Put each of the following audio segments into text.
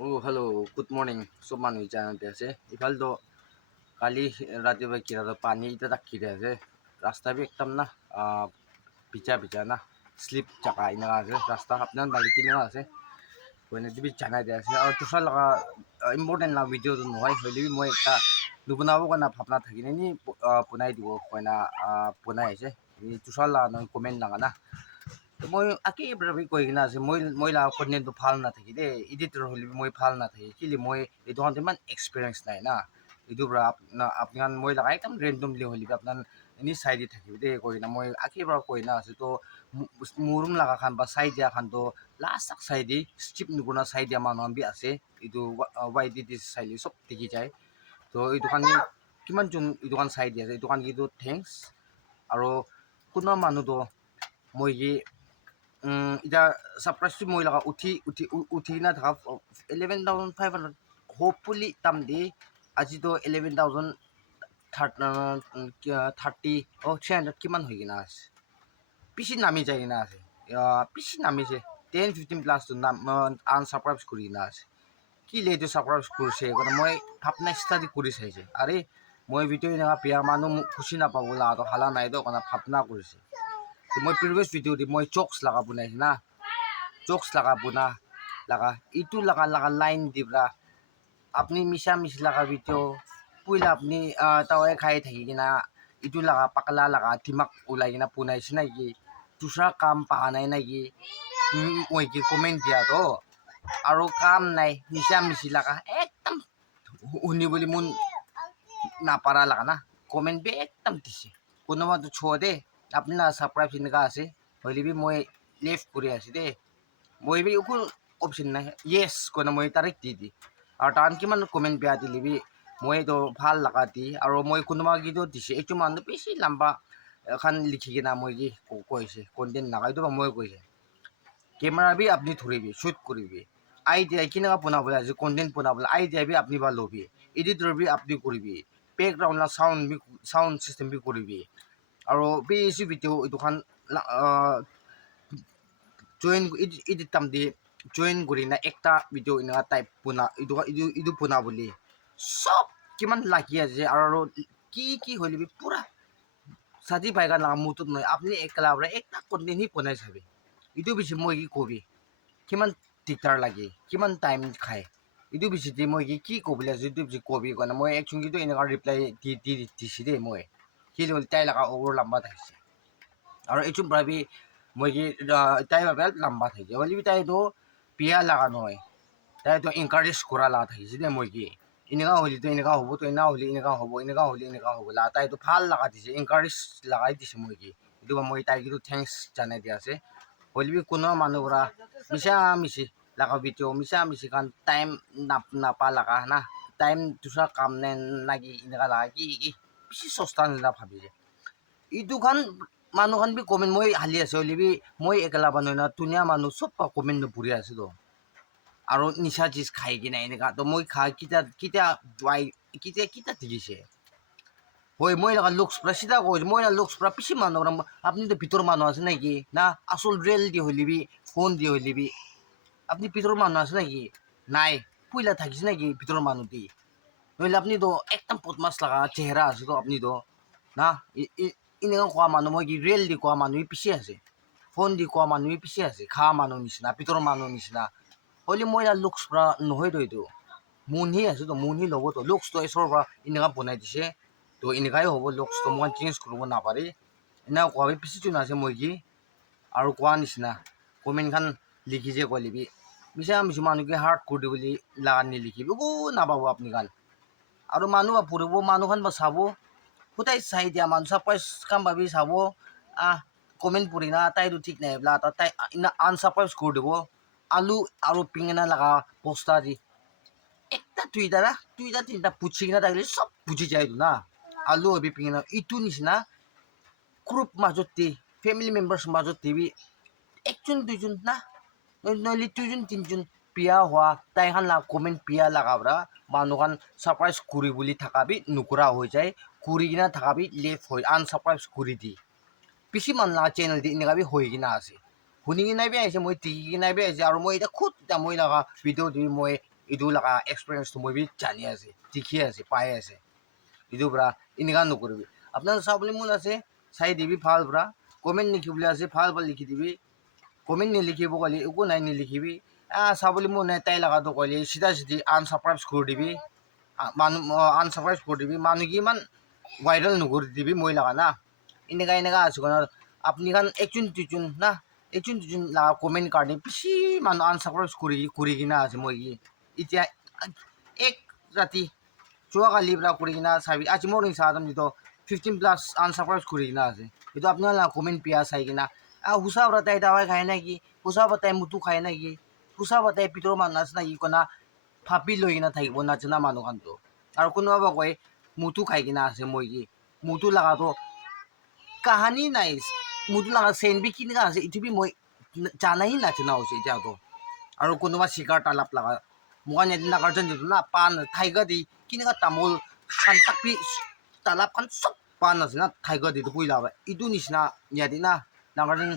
Hello, good morning. So মানুহ জানাতে আছে ইফালতো কালি ৰাতিপুৱা কিৰা পানী এতিয়া ৰাখি আছে ৰাস্তা বি একদম না পিছা পিছা না স্লিপ জাগা এনেকা আছে ৰাস্তা আপনাৰ বালি কিনা আছে কইনা দিবি জানাই দিয়া আছে আৰু তুষাৰ লগা ইম্পৰ্টেণ্ট না ভিডিঅ'টো নহয় হ'লেও মই এটা নুবনাব কাৰণে ভাবনা থাকি নি বনাই দিব কইনা বনাই আছে তুষাৰ লগা নহয় কমেণ্ট লগা না মই একেবাৰে কৈ কিনে আছে মই লগা কণ্টেণ্টটো ভাল নাথাকি দেই এডিটৰ হ'লে মই ভাল নাথাকি কেলে মই এইটো ইমান এক্সপিৰিয়েঞ্চ নাই না এইটোৰ পৰা আপোনাৰ মই লগা একদম ৰেণ্ডমলি হ'লে আপোনাৰ এনে চাই দি থাকিব দেই কৈ কিনে মই একেবাৰে কৈ না আছে তো মোৰম লগা খান বা চাই দিয়া খানটো লাষ্ট চাই দি স্কিপ নকৰা চাই দিয়া মানুহ বি আছে এইটো ৱাই ডি চাইলি চব দেখি যায় তো এইটো কাৰণে কিমানজন এইটো কাৰণে চাই দি আছে এইটো কাৰণে কিন্তু থেংকছ আৰু কোনো মানুহটো মই কি এতিয়া ছাৰপ্ৰাইজটো মই লগা উঠি কিনে থকা 11,500 হোপফুলি দাম দি আজিতো 11,030 300 কিমান হৈ কিনা আছে পিছি নামি যায় কিনা আছে পিছি নামিছে 10-15 প্লাছটো আনছাৰপ্ৰাইজ কৰি কিনা আছে কি লেটো ছাৰপ্ৰাইজ কৰিছে মই ভাবনা ষ্টাডি কৰি চাইছে আৰে মই ভিডিঅ' এনেকুৱা বেয়া মানুহ খুচি নাপাব লাগাটো হালা নাই তো কাৰণে ভাবনা কৰিছে মই প্ৰিভিয়াছ ভিডিঅ' দি মই জokes লগা বনাইছে না জokes লগা বনা লগা ইটো লগা লাইন দিবৰা আপনি মিছা মিছি লগা ভিডিঅ' পইলা আপনি তাৱাই খাই থাকি কিনা ইটো লগা পাকলা লগা দিমাগ ওলাই কিনা বনাইছে নাকি দুসৰা কাম পাহা নাই নাকি মই কি কমেণ্ট দিয়াতো আৰু কাম নাই মিছা মিছি লগা একদম শুনিবলৈ মন নাপাৰা লগা না কমেণ্ট বি একদম দিছে কোনোবাটো ছোৱা দেই আপনি না ছাৰপ্ৰাইজ এনেকুৱা আছে হ'লে মই লেফ্ট কৰি আছোঁ দেই মই বি একো অপশ্যন নাই য়েছ কোনে মই তাৰিখ দি আৰু তাৰ কিমান কমেণ্ট বেয়া দিলিবি মই এইটো ভাল লগা দি আৰু মই কোনোবা কিন্তু দিছে এইটো মানুহ বেছি লাম্বা এখন লিখি কিনা মই কি কৈছে কণ্টেণ্ট নাগাইতো মই কৈছে কেমেৰা বি আপুনি ধৰিবি শ্বুট কৰিবি আইডিয়া কেনেকুৱা বনাবলৈ আছে কণ্টেণ্ট বনাবলৈ আইডিয়া বি আপুনি বা ল'বি এডিটৰ বি আপুনি কৰিবি বেকগ্ৰাউণ্ডৰ চাউণ্ড চিষ্টেম বি কৰিবি আৰু বেছি ভিডিঅ' এইটোখন জইন এডিট দাম দি জইন কৰি না একটা ভিডিঅ' এনেকুৱা টাইপ বনা এইটো বনা বুলি চব কিমান লাগি আছে আৰু কি হ'লে পুৰা সাজি পাইগা না মুহূৰ্তত নহয় আপুনি একলা একটা কণ্টেণ্ট বনাই চাবি এইটো বেছি মই কি কবি কিমান দিগদাৰ লাগে কিমান টাইম খায় এইটো বেছি দি মই কি ক'বলৈ আছোঁ এইটো বেছি কবি কাৰণে মই একচুৱেলিটো এনেকুৱা ৰিপ্লাই দিছে দেই মই কি হ'ল তাই লগা অভাৰ লাম্বা থাকিছে আৰু এইটো ভাবি মই কি তাই ভাবে লাম্বা থাকে হ'লে তাইতো বিয়া লগা নহয় তাইতো এনকাৰেজ কৰা লগা থাকিছে দেই মই কি এনেকুৱা হ'লেতো এনেকুৱা হ'ব তো এনেকুৱা হ'লে এনেকুৱা হ'ব এনেকুৱা হ'লে এনেকুৱা হ'ব লগা তাইতো ভাল লগা দিছে এনকাৰেজ লগাই দিছে মই কি এইটো মই তাইক কিন্তু থেংকছ জানাই দিয়া আছে হ'লে কোনো মানুহৰ মিছা মিছি লগা ভিডিঅ' মিছা মিছি কাৰণ টাইম নাপা লগা না টাইম দুসৰা কাম নে নাকি এনেকুৱা লগা কি বেছি সস্তা নিচিনা ভাবিছে এইটো খান মানুহখন বি কমেণ্ট মই হালি আছে হ'লে বি মই একেলা মানুহ না ধুনীয়া মানুহ চব কমেণ্ট নপঢ়ি আছোঁ তো আৰু নিচা চিজ খাই কিনে এনেকুৱা তো মই কেতিয়া দিছে হয় মই লগা লুকছ পৰা চিধা কৈছোঁ মই লুকছ পৰা পিছি মানুহ আপুনিতো ভিতৰ মানুহ আছে নেকি না আচল ৰিয়েল দি হ'লিবি ফোন দি হ'লিবি আপুনি ভিতৰ মানুহ আছে নেকি নাই পইলা থাকিছে নেকি ভিতৰ মানুহ দি নহ'লে আপুনিতো একদম পদমাছ লগা চেহেৰা আছে তো আপুনিতো না এনেকুৱা কোৱা মানুহ মই কি ৰিয়েল দি কোৱা মানুহ পিছে আছে ফোন দি কোৱা মানুহ পিছে আছে খা মানুহ নিচিনা ভিতৰ মানুহ নিচিনা হ'লে মই লুকছ পৰা নহয়তো এইটো মুনহি আছোঁ তো মুনহি ল'বতো লুকছটো ঈশ্বৰৰ পৰা এনেকুৱা বনাই দিছে তো এনেকুৱাই হ'ব লুকছটো মই চেঞ্জ কৰিব নাপাৰি এনেকুৱা কোৱা পিছিটো নাছে মই কি আৰু কোৱা নিচিনা কমেণ্টখন লিখিছে ক'লিবি মিছা মিছি মানুহকে হাৰ্ট কৰি বুলি লগা নিলিখিবি একো নাপাব আপুনি খান আৰু মানুহ পঢ়িব মানুহখন বা চাব সদায় চাই দিয়া মানুহ ছাৰপ্ৰাইজ কাম ভাবি চাব কমেণ্ট পঢ়ি না তাইতো ঠিক নাই বোলা তাই আনছাৰপ্ৰাইজ কৰি দিব আলু আৰু পিঙেনা লগা বস্তা দি একটা দুইটা তিনিটা পুচি কিনা থাকিলে চব বুজি যায়তো না আলু হবি পিঙেনা ইটো নিচিনা গ্ৰুপ মাজত দি ফেমিলি মেম্বাৰ্ছ মাজত দিবি একজন দুইজন না নহ'লে দুইজন তিনিজন বিয়া হোৱা তাইখান কমেণ্ট বিয়া লগাবৰা মানুহখান ছাৰপ্ৰাইজ কৰি বুলি থাকাবি নকৰা হৈ যায় কৰি কিনা থাকাবি লেফ্ট হৈ আনছাৰপ্ৰাইজ কৰি দি বেছি মানুহ লগা চেনেল দি এনেকুৱা হৈ কিনা আছে শুনি কিনাই বি আহিছে মই দেখি কিনাই বি আহিছে আৰু মই এতিয়া খুদ এতিয়া মই লগা ভিডিঅ' দি মই এইটো লগা এক্সপিৰিয়েঞ্চটো মই বি জানি আছে দেখি আছে পাই আছে এইটোৰ পৰা এনেকুৱা নকৰিবি আপোনাৰ চাবলৈ মন আছে চাই দিবি ভাল পৰা কমেণ্ট লিখিবলৈ আছে ভাল ভাল লিখি দিবি কমেণ্ট নিলিখিব ক'লে একো নাই নিলিখিবি চাবলৈ মন নাই তাই লগাটো ক'লে চিধা চিধি আনছাবস্ক্ৰাইব কৰি দিবি মানুহ আনছাবস্ক্ৰাইব কৰি দিবি মানুহ কি ইমান ভাইৰেল নকৰি দিবি মই লগা না এনেকা আছো কাৰণ আপুনি খান একজন দুজন না একজন দুজন লগা কমেণ্ট কাৰণে বেছি মানুহ আনছাবস্ক্ৰাইব কৰি কিনা আছে মই কি এতিয়া এক ৰাতি যোৱাকালিৰ পৰা কৰি কিনা চাবি আজি মৰ্ণিং চাহ যিটো 15+ আনছাবস্ক্ৰাইব কৰি কিনা আছে এইটো আপোনাৰ কমেণ্ট পিয়া চাই কিনা হুচা বাতাই দাৱাই খায় নেকি হুচা বাতাই মুটু খায় নেকি হুচা বাতাই ভিতৰৰ মানুহ আছে নেকি কনা ভাবি লৈ কিনা থাকিব নাজানা মানুহখানটো আৰু কোনোবা কয় মুটু খাই কিনা আছে মই কি মুটু লগাটো কাহানি নাই মুটু লগা চেন বি কেনেকুৱা আছে এইটো বি মই জানাই নাজানা হৈছে এতিয়াতো আৰু কোনোবা চিকাৰ তালাপ লগা মই এদিন নাগাৰ্জুন দিলোঁ না পাণ থাইগা দি কেনেকুৱা তামোল খান তাকবি তালাপ খান চব পাণ আছে না থাইগা দিটো পইলা এইটো নিচিনা ইয়াতে না নাগাৰ্জুন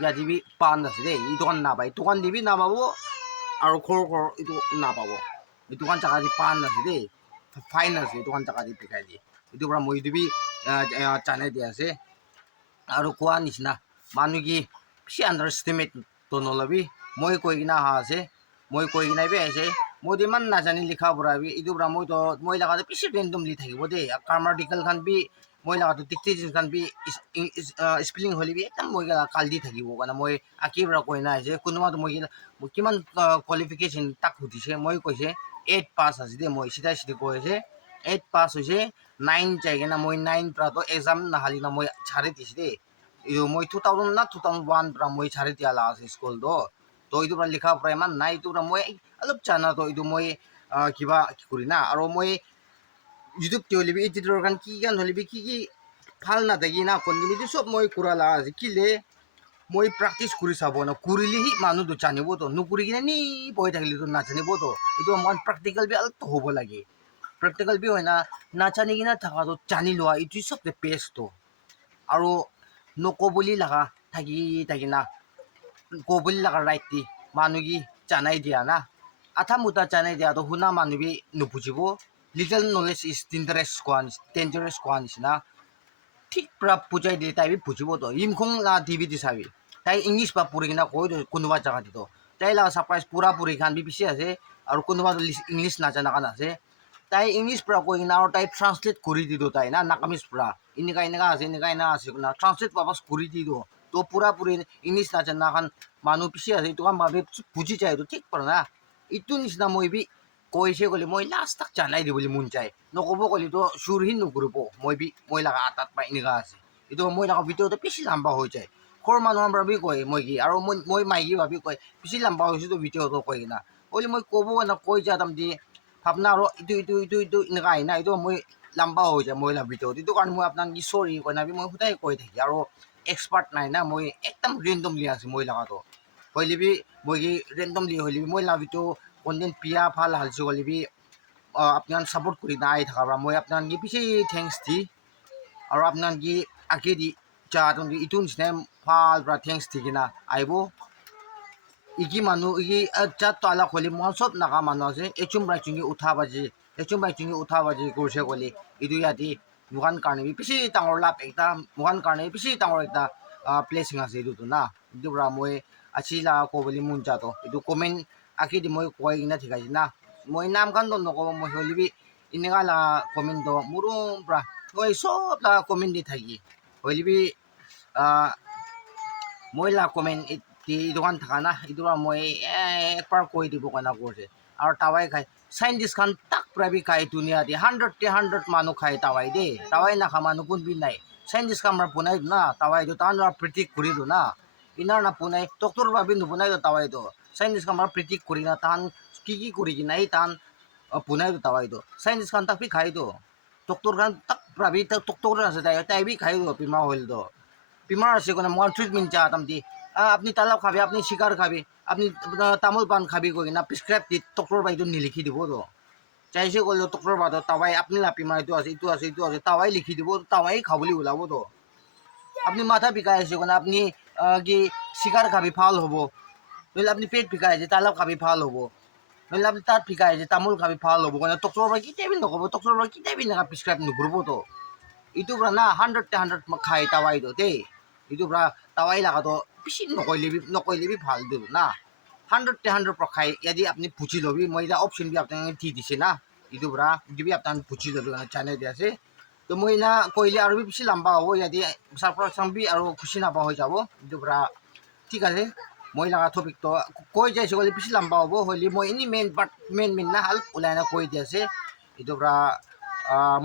ইয়াতে বি পাণ আছে দেই এই দোকান নাপায় দোকান দিবি নাপাব আৰু খৰ এইটো নাপাব এই দোকান জাগা দি পাণ আছে দেই ফাইন আছে দোকান জাগা দি পিকাই দিয়ে এইটোৰ পৰা মই দিবি জানাই দিয়া আছে আৰু কোৱা নিচিনা মানুহ কি বেছি আণ্ডাৰষ্টিমেটটো নলবি মই কৈ কিনা অহা আছে মই কৈ কিনাই বি আছে মইতো ইমান নাজানি লিখা পঢ়াবি এইটোৰ পৰা মই লগাটো বেছি ৰেণ্ডমলি থাকিব দেই গ্ৰামাটিকেল খান বি মই লগাটো ডিক্টেশ্যন খান বি স্পেলিং হ'লে বি একদম মই কাল দি থাকিব কাৰণে মই আঁকিৰ পৰা কৈ নাই আছে কোনোবাটো মই কিমান কোৱালিফিকেশ্যন তাক সুধিছে মই কৈছে 8 পাছ আছে দেই মই চিধা চিধি কৈ আছে 8 পাছ হৈছে 9 যাই কিনে মই 9 পৰাতো এক্সাম নাহালি না মই ছাড়ি দিছোঁ দেই এইটো মই 2001 পৰা মই ছাড়ি দিয়া লগা আছে স্কুলটো তো এইটোৰ পৰা লিখা পৰা ইমান নাই এইটোৰ পৰা মই অলপ জানাতো এইটো মই কিবা কৰি না আৰু মই ইউটিউব হ'লে এডিটৰ কাৰণে কি গান হ'লে কি ভাল নাথাকি না কণ্টিনিউটি চব মই কৰা লগা আছে কিলে মই প্ৰেক্টিচ কৰি চাব না কৰিলেহি মানুহটো জানিবতো নকৰি কিনে নি বহি থাকিলেতো নাজানিবতো এইটো মই প্ৰেক্টিকেল বি অলপ হ'ব লাগে প্ৰেক্টিকেল বি হয় না নাজানি কিনে থকাটো জানি লোৱা এইটো চবচে বেষ্টটো আৰু নক'বলি লগা থাকি না ক'বলি লগা ৰাইট দি মানুহ কি জানাই দিয়া না আঠা মুঠা জানাই দিয়াতো শুনা মানুহ বি নুবুজিব লিটেল নলেজ ইজ ডেঞ্জাৰাছ কোৱা নিচিনা ঠিক পৰা বুজাই দিয়ে তাই বি বুজিবতো ইমখং টিভিটি চাবি তাই ইংলিছ বা পঢ়ি কিনা কৈ কোনোবা জাগাতো তাই লগা ছাৰপ্ৰাইজ পুৰা পুৰি খান বি বেছি আছে আৰু কোনোবা ইংলিছ নাজানা খান আছে তাই ইংলিছ পৰা কৈ কিনা আৰু তাই ট্ৰান্সলেট কৰি দিলোঁ তাই না নাকামিজ পৰা এনেকা আছে না ট্ৰান্সলেট বাবাছ কৰি দিলোঁ তো পুৰা পুৰি ইংলিছ নাজানা খান মানুহ পিছি আছে এইটো কাম ভাবি বুজি যায় এইটো ঠিক পৰা না এইটো নিচিনা মই বি কৈছে ক'লে মই লাষ্ট তাক জানাই দিবলৈ মন যায় নক'ব ক'লেতো চুৰহি নকৰিব মই লগা আটাত পাই এনেকুৱা আছে এইটো মই লগা ভিডিঅ'টো বেছি লাম্বা হৈ যায় সৰু মানুহৰ পৰা বি কয় মই কি আৰু মই মাইকী ভাবি কয় বেছি লাম্বা হৈছেতো ভিডিঅ'টো কৈ কিনা ক'লে মই ক'ব না কৈ যা তাৰমানে ভাবনা আৰু ইটো এনেকুৱা আহি না এইটো মই লাম্বা হৈ যায় মই ভিডিঅ'ত এইটো কাৰণে মই আপোনাক কি চৰি কৈ নাবি মই সদায় কৈ থাকি আৰু এক্সপাৰ্ট নাই না মই একদম ৰেণ্ডমলি আছে মই লগাটো হ'লে বি মই কি ৰেণ্ডমলি হ'লে মই লাভিটো কণ্টেণ্ট পিয়া ভাল হালছি হ'লে বি আপনার সাপোর্ট করি না আই থাকা মই আপনার কি বেশি থ্যাংকস দি আর আপনার কি আগে দি যা তুমি ইটো নিচিনা ভাল পৰা থ্যাংকস দি কিনা আইব ইকি মানুহ ইকি যা তালাক হ'লে মই চব নাকা মানুহ আছে একচুম বাইচুঙি উঠা বাজি কৰিছে ক'লে এইটো ইয়াতে মোকান কাৰণে বেছি ডাঙৰ লাভ এটা মোকান কাৰণে বেছি ডাঙৰ এটা প্লেচিং আছে এইটোতো না এইটোৰ পৰা মই আজি ক'বলৈ মন যাতো এইটো কমেণ্ট আঁকি দি মই কৈ কিনা ঠিকাইছে না মই নাম খানটো নক'ব মই হ'লে বি এনেকুৱা লগা কমেণ্টটো মোৰো পৰা মই চব লগা কমেণ্ট দি থাকি হ'লে বি মই লগা কমেণ্ট এই দোকান থকা না এইটো মই একবাৰ কৈ দিব কাৰণে কৰিছে আৰু টাৱাই খায় চাইণ্টিষ্ট খান তাক প্ৰাবি খায় দুনিয়াতে 100 মানুহ খায় টাৱাই দেই টাৱাই নাখা মানুহ কোনবিন নাই চাইণ্টিষ্ট কামৰা বনাই না টাৱাইটো তান প্ৰিটিক কৰি দিওঁ না ইনাৰ নাপোনাই ডক্টৰ ভাবি নবনাই টাৱাইটো চাইণ্টিষ্ট কামৰা প্ৰিটিক কৰি না তান কি কৰি কিনা এই টান বনাই টাৱাইটো চাইণ্টিষ্ট খান তাক বি খায়তো ডক্টৰ খান তাক প্ৰাবি ডক্টৰ আছে তাই বি খায়তো বেমাৰ হ'লতো বেমাৰ আছে কোনো মই ট্ৰিটমেণ্ট যা তাৰমানে আপনি তালাপ খাবি আপনি শিকার খাবি আপনি তামোল পান খাবি কই না প্রেসক্রাইব দি ডক্টর বাইতো নিলিখি দিব তো চাইছে করলে ডক্টর বাদ তাওয়াই আপনি লাপি মার এইটো আছে তাওয়াই লিখি দিব তাওয়াই খাবলি ওলাব তো আপনি মাথা বিকাই আছে কোনা আপনি কি শিকার খাবি ভাল হবো নইলে আপনি পেট বিকাই আছে তালাপ খাবি ভাল হবো নহ'লে আপুনি তাত শিকাই যে তামোল খাবি ভাল হ'ব কাৰণে ডক্টৰৰ পৰা কেতিয়াবি নক'ব ডক্টৰৰ পৰা কেতিয়াবি এনেকুৱা প্ৰিছক্ৰাইব নকৰিবতো এইটো পৰা না 100 খাই টাৱাইটো দেই এইটো পৰা টাৱাই লগাটো বেছি নকৰিলেবি ভাল দিওঁ না 100 পৰা খাই ইয়াদি আপুনি পুচি ল'বি মই এতিয়া অপশ্যন বি আপোনাক দি দিছে না এইটো পৰা দিবি আপোনাক পুচি ল'বি কাৰণে চাইনাই দি আছে তো মই না কৰিলে আৰু বেছি লম্বা হ'ব ইয়াদি ছাৰপ্ৰাইজ বি আৰু খুচি নাপা হৈ যাব এইটো পৰা ঠিক আছে মই লগা টপিকটো কৈ যাইছোঁ ক'লে বেছি লম্বা হ'ব হ'লে মই এনে মেইন না হাল ওলাই না কৈ দি আছে এইটো পৰা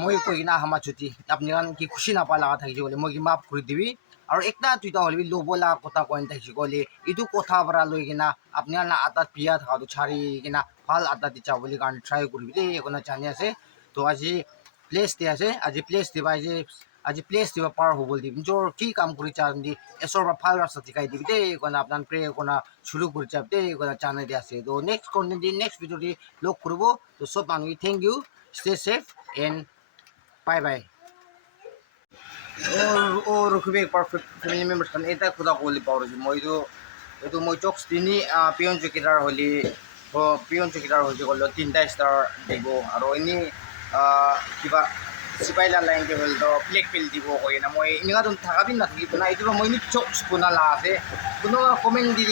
মই কৈ কিনা হামা ছুটি আপুনি কি খুচি নাপা লগা থাকিছে ক'লে মই কি মাফ কৰি দিবি আৰু একটা দুইটা হ'লে ল'ব লগা কথা কৈ থাকিছে ক'লে এইটো কথা পৰা লৈ কিনা আপুনি আটাত বিয়া থকাটো চাৰি কিনা ভাল আটা দি যাওঁ বুলি কাৰণে ট্ৰাই কৰিবি দেই একো জানি আছে তো আজি প্লেচ দি আছে আজি প্লেচ দিবা আজি প্লেচ দিবা পাৰ হ'ব দিব নিজৰ কি কাম কৰি চান্দি এছৰ পৰা ভাল ৰাস্তা শিকাই দিবি দেই কোনা আপোনাৰ প্ৰে কোনা শুৰু কৰি যাব দেই কোনা জানাই দি আছে তো নেক্সট কন্টেন্ট দি নেক্সট ভিডিও দি লগ কৰিব তো সব মানুহ thank you stay safe and bye bye और रखिबे perfect family members kan eta खुदा कोली पावर মই itu মই jokes dini pion chukidar holi pion chukidar holi golo 3টা star দিব আৰু ini kiba sipaila line ke hol do black pill দিব koi na moi inga dun thakabin na thigi na itu moi ni jokes puna la ase kuno comment di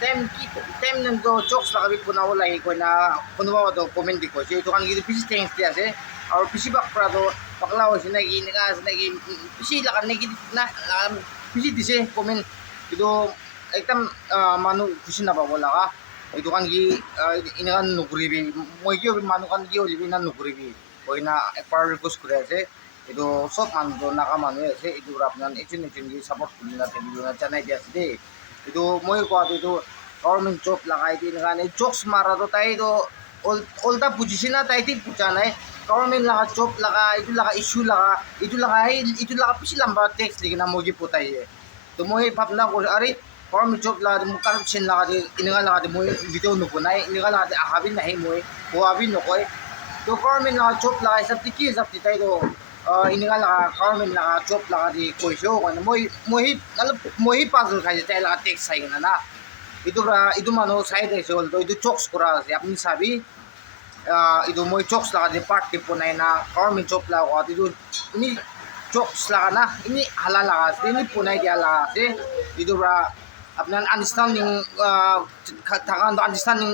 tem nem do jokes lagabi puna wala koi na kuno ba do comment di ko je itu kan gitu bisi thanks di ase আৰু bisi bak pra do bakla hoise na gi nika ase na gi bisi lagan na gi na bisi dise comment itu একদম মানুহ খুচি নাপাব লগা এইটো কাৰণ কি এনেকুৱা নকৰিবি মই কি মানুহ কাৰণ কি হ'লিবি ইমান নকৰিবি কৈ না একবাৰ ৰিকুৱেষ্ট কৰি আছে এইটো চব মানুহ নাকা মানুহে আছে এইটো আপোনাৰ এজন ছাপৰ্ট কৰি নাথাকিব জানাই দি আছে দেই এইটো মই কোৱাটো এইটো গভৰ্ণমেণ্ট জব লগাই দি কাৰণে জবছ মাৰাটো তাইতো ওল্টা বুজিছে না তাই ঠিক বুজা নাই গভৰ্ণমেণ্ট লগা জব লগা এইটো লগা ইছ্যু লগা এইটো লগা বেছি লম্বা টেক্স লিখি না মই কি পতাইছে তো মই ভাবনা কৰি আৰে গভৰ্ণমেণ্ট জব লগা মোক কাৰেপশ্যন লগা এনেকুৱা লগা মই ভিডিঅ' নবনাই এনেকুৱা লগা আহাবি নাহে মই হোৱাবি নকয় তো গভৰ্ণমেণ্ট লগা জব লগা হিচাপে কি হিচাপে তাইতো এনেকুৱা লগা গভৰ্ণমেণ্ট লগা জব লগা দি কৈছোঁ কাৰণে মই পাজল খাইছে তাই লগা টেক্স চাই কিনে না এইটো মানুহ চাই থাকিছে হ'ল তো এইটো জকছ কৰা আছে আপুনি চাবি itu mo jokes la di part tipo na na government job la ko itu ini jokes la na ini halal la ini punai dia la se itu ra আপনার আন্ডারস্ট্যান্ডিং থাকান আন্ডারস্ট্যান্ডিং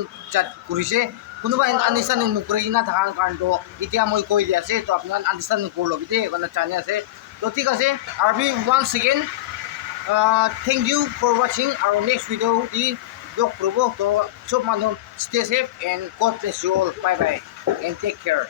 কৰিছে কোনোবা আন্ডাৰস্ট্যান্ডিং নকৰি কিনা থকাৰ কাৰণটো এতিয়া মই কৈ দি আছে তো আপোনাৰ আন্ডাৰস্ট্যান্ডিং কৰি ল'বি দেই মানে জানি আছে তো ঠিক আছে আৰু বি once again thank you for watching আৰু নেক্সট ভিডিও দি লগ কৰিব তো চব মানুহ stay safe and God bless you all bye bye and take care